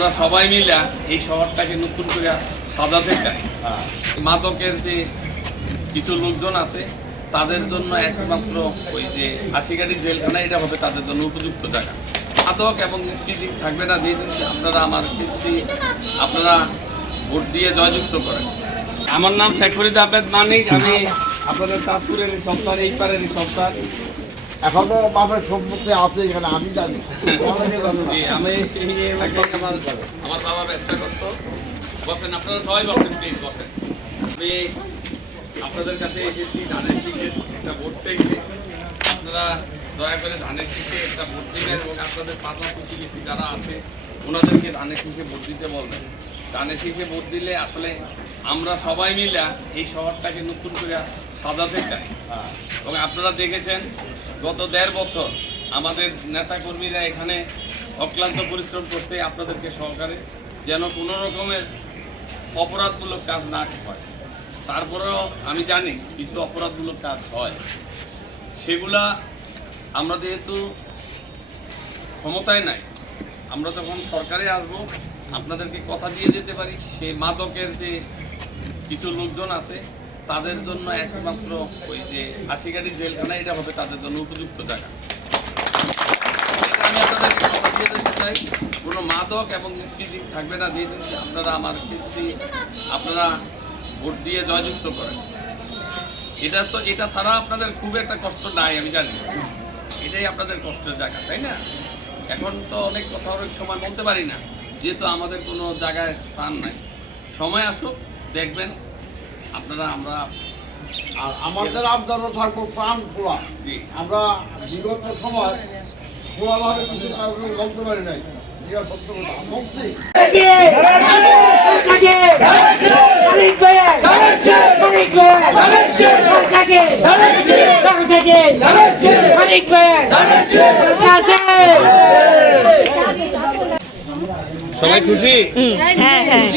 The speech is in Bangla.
আমরা সবাই মিলে এই শহরটাকে নতুন করে সাজাতে চাই। মাদকের যে কিছু লোকজন আছে তাদের জন্য একমাত্র ওই যে আশিগাড়ি জেলখানা এটা হবে তাদের জন্য উপযুক্ত জায়গা। মাদক এবং দিন থাকবে না, যেদিন আপনারা আমার কিন্তু আপনারা ভোট দিয়ে জয়যুক্ত করেন। আমার নাম শেখ ফরিদ আহমেদ মানিক, আমি আপনাদের চাঁদপুরের সপ্তাহ এই পারের সপ্তাহ এখনো বাবার সম্পত্তি আছে এখানে, আমি জানি। আমি এই এলাকায় আমার বাবা ব্যবসা করতো। বসেন, আপনারা সবাই বসেন, প্লিজ বসেন। আমি আপনাদের কাছে এসেছি ধানের শীষের একটা ভোট চাইতে। আপনারা দয়া করে ধানের শীষে একটা ভোট দিবেন এবং আপনাদের পাশা প্রতিবেশী যারা আছে ওনাদেরকে ধানের শীষে ভোট দিতে বলবেন। ধানের শীষে ভোট দিলে আসলে আমরা সবাই মিলে এই শহরটাকে নতুন করে সাজাতে চাই। এবং আপনারা দেখেছেন গত 1.5 বছর আমাদের নেতাকর্মীরা এখানে অক্লান্ত পরিশ্রম করতে আপনাদেরকে সহকারে যেন কোনো রকমের অপরাধমূলক কাজ না হয়। তারপরেও আমি জানি কিছু অপরাধমূলক কাজ হয়, সেগুলা আমরা যেহেতু ক্ষমতায় নাই, আমরা যখন সরকারে আসবো আপনাদেরকে কথা দিয়ে যেতে পারি সেই মাদকের যে কিছু লোকজন আছে তাদের জন্য একমাত্র ওই যে আশিগাড়ি জেলখানা এটা হবে তাদের জন্য উপযুক্ত জায়গা। এটা আমি আপনাদেরকে কথা দিয়ে যেতে চাই, কোনো মাদক এবং দিন থাকবে না, যেদিন আপনারা আমার কিন্তু আপনারা ভোট দিয়ে জয়যুক্ত করেন। এটা ছাড়া আপনাদের খুব একটা কষ্ট নাই, আমি জানি। এটাই আপনাদের কষ্টের জায়গা, তাই না? এখন তো অনেক কথা অনেক সময় বলতে পারি না, যেহেতু আমাদের কোনো জায়গায় স্থান নাই। সময় আসুক, দেখবেন আপনারা। আমরা আর আমাদের আবদারও থাকবো প্রাণ খোলা। আমরা বিগত সময় খোলাভাবে কিছু কারণে বলতে পারি নাই। সবাই খুশি? হ্যাঁ হ্যাঁ।